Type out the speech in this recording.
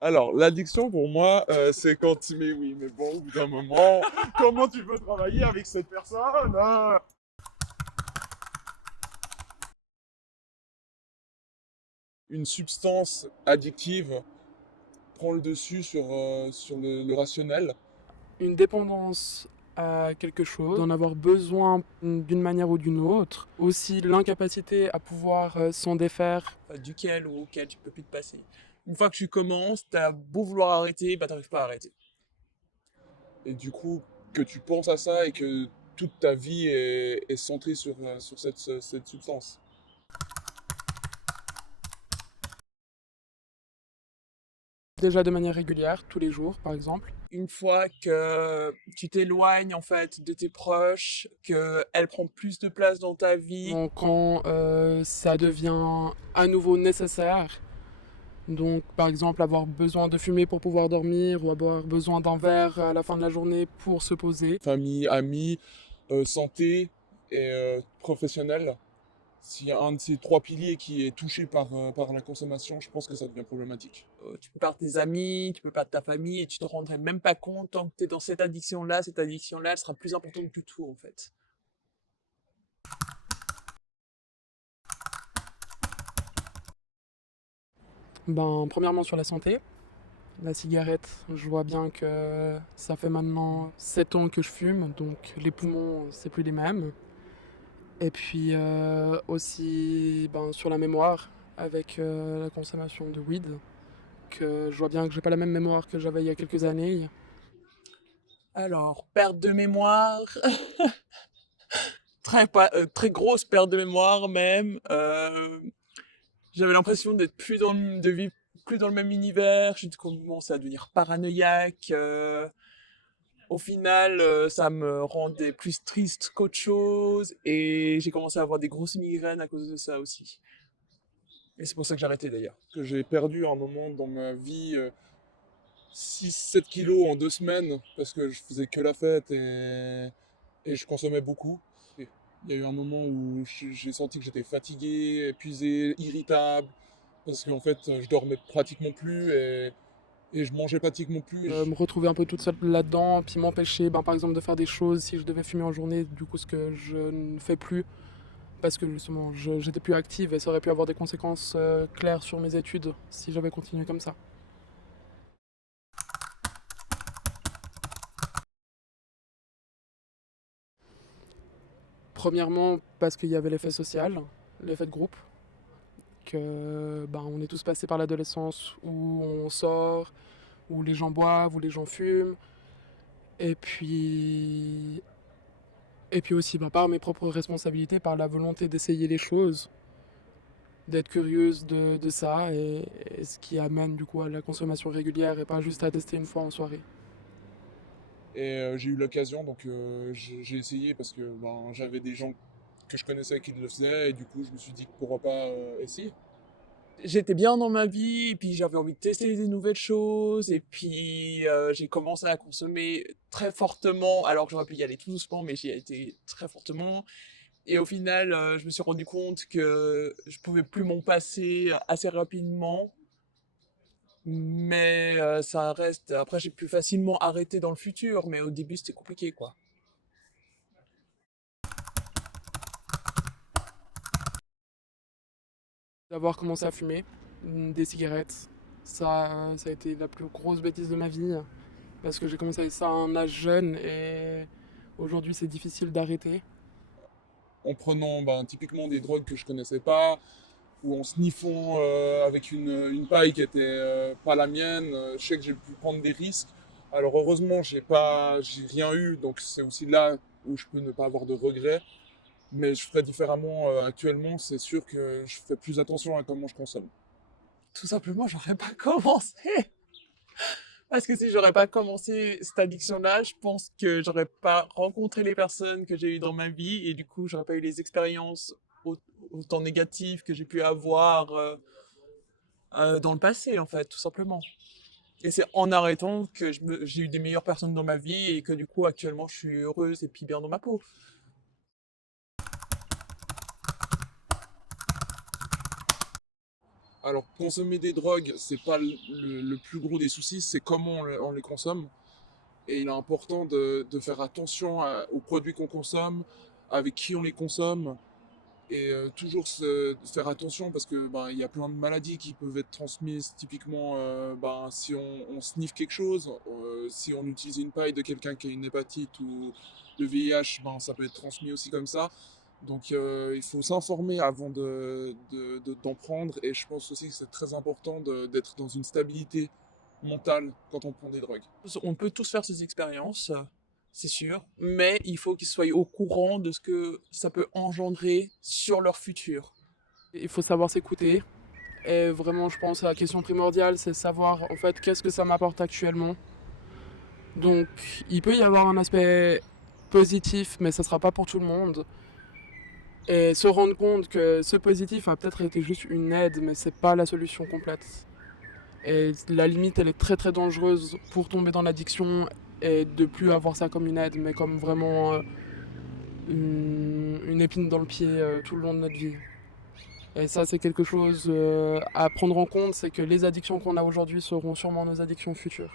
Alors, l'addiction pour moi, c'est quand tu... Mais oui, mais bon, au bout d'un moment, comment tu peux travailler avec cette personne, hein? Une substance addictive prend le dessus sur le rationnel. Une dépendance à quelque chose, d'en avoir besoin d'une manière ou d'une autre. Aussi l'incapacité à pouvoir s'en défaire. Duquel ou auquel tu peux plus te passer. Une fois que tu commences, t'as beau vouloir arrêter, bah t'arrives pas à arrêter. Et du coup, que tu penses à ça et que toute ta vie est centrée sur cette substance. Déjà de manière régulière, tous les jours par exemple. Une fois que tu t'éloignes en fait de tes proches, que elle prend plus de place dans ta vie. Donc, quand ça devient à nouveau nécessaire, donc par exemple avoir besoin de fumer pour pouvoir dormir ou avoir besoin d'un verre à la fin de la journée pour se poser. Famille, amis, santé et professionnel. S'il y a un de ces trois piliers qui est touché par la consommation, je pense que ça devient problématique. Tu peux perdre tes amis, tu peux perdre ta famille et tu te rendrais même pas compte tant que tu es dans cette addiction-là, elle sera plus importante que tout en fait. Ben, premièrement sur la santé. La cigarette, je vois bien que ça fait maintenant 7 ans que je fume, donc les poumons, c'est plus les mêmes. Et puis aussi ben, sur la mémoire, avec la consommation de weed, que je vois bien que j'ai pas la même mémoire que j'avais il y a quelques années. Alors, perte de mémoire, très grosse perte de mémoire même. J'avais l'impression de vivre plus dans le même univers. J'ai commencé à devenir paranoïaque. Au final, ça me rendait plus triste qu'autre chose. Et j'ai commencé à avoir des grosses migraines à cause de ça aussi. Et c'est pour ça que j'ai arrêté d'ailleurs. Que j'ai perdu un moment dans ma vie 6-7 kilos en 2 semaines parce que je faisais que la fête et je consommais beaucoup. Et il y a eu un moment où j'ai senti que j'étais fatigué, épuisé, irritable, parce qu'en fait je dormais pratiquement plus et je mangeais pratiquement plus. Me retrouver un peu toute seule là-dedans, puis m'empêcher ben, par exemple de faire des choses si je devais fumer en journée, du coup ce que je ne fais plus. Parce que justement, j'étais plus active et ça aurait pu avoir des conséquences claires sur mes études si j'avais continué comme ça. Premièrement, parce qu'il y avait l'effet social, l'effet de groupe, que ben, on est tous passés par l'adolescence où on sort, où les gens boivent, où les gens fument. Et puis, et puis aussi ben, par mes propres responsabilités, par la volonté d'essayer les choses, d'être curieuse de ça, et ce qui amène du coup à la consommation régulière et pas juste à tester une fois en soirée. Et j'ai eu l'occasion, donc j'ai essayé parce que ben, j'avais des gens que je connaissais qui le faisaient et du coup je me suis dit pourquoi pas essayer. J'étais bien dans ma vie, et puis j'avais envie de tester des nouvelles choses, et puis j'ai commencé à consommer très fortement, alors que j'aurais pu y aller tout doucement, mais j'y ai été très fortement. Et au final, je me suis rendu compte que je pouvais plus m'en passer assez rapidement, mais ça reste. Après, j'ai pu facilement arrêter dans le futur, mais au début, c'était compliqué, quoi. D'avoir commencé à fumer des cigarettes, ça a été la plus grosse bêtise de ma vie parce que j'ai commencé ça à un âge jeune et aujourd'hui c'est difficile d'arrêter. En prenant ben, typiquement des drogues que je connaissais pas, ou en sniffant avec une paille qui était pas la mienne. Je sais que j'ai pu prendre des risques. Alors heureusement, j'ai rien eu, donc c'est aussi là où je peux ne pas avoir de regrets. Mais je ferais différemment actuellement. C'est sûr que je fais plus attention à comment je consomme. Tout simplement, j'aurais pas commencé. Parce que si j'aurais pas commencé cette addiction-là, je pense que j'aurais pas rencontré les personnes que j'ai eues dans ma vie, et du coup, j'aurais pas eu les expériences autant négatives que j'ai pu avoir dans le passé, en fait, tout simplement. Et c'est en arrêtant que j'ai eu des meilleures personnes dans ma vie, et que du coup, actuellement, je suis heureuse et puis bien dans ma peau. Alors, consommer des drogues, c'est pas le plus gros des soucis, c'est comment on les consomme. Et il est important de faire attention aux produits qu'on consomme, avec qui on les consomme, et toujours faire attention parce que ben, il y a plein de maladies qui peuvent être transmises. Typiquement, ben, si on sniffe quelque chose, si on utilise une paille de quelqu'un qui a une hépatite ou le VIH, ben, ça peut être transmis aussi comme ça. Donc il faut s'informer avant d'en prendre, et je pense aussi que c'est très important d'être dans une stabilité mentale quand on prend des drogues. On peut tous faire ces expériences, c'est sûr, mais il faut qu'ils soient au courant de ce que ça peut engendrer sur leur futur. Il faut savoir s'écouter. Et vraiment, je pense que la question primordiale, c'est savoir en fait qu'est-ce que ça m'apporte actuellement. Donc, il peut y avoir un aspect positif, mais ça ne sera pas pour tout le monde. Et se rendre compte que ce positif a peut-être été juste une aide, mais c'est pas la solution complète. Et la limite, elle est très très dangereuse pour tomber dans l'addiction et de plus avoir ça comme une aide, mais comme vraiment une épine dans le pied tout le long de notre vie. Et ça, c'est quelque chose à prendre en compte, c'est que les addictions qu'on a aujourd'hui seront sûrement nos addictions futures.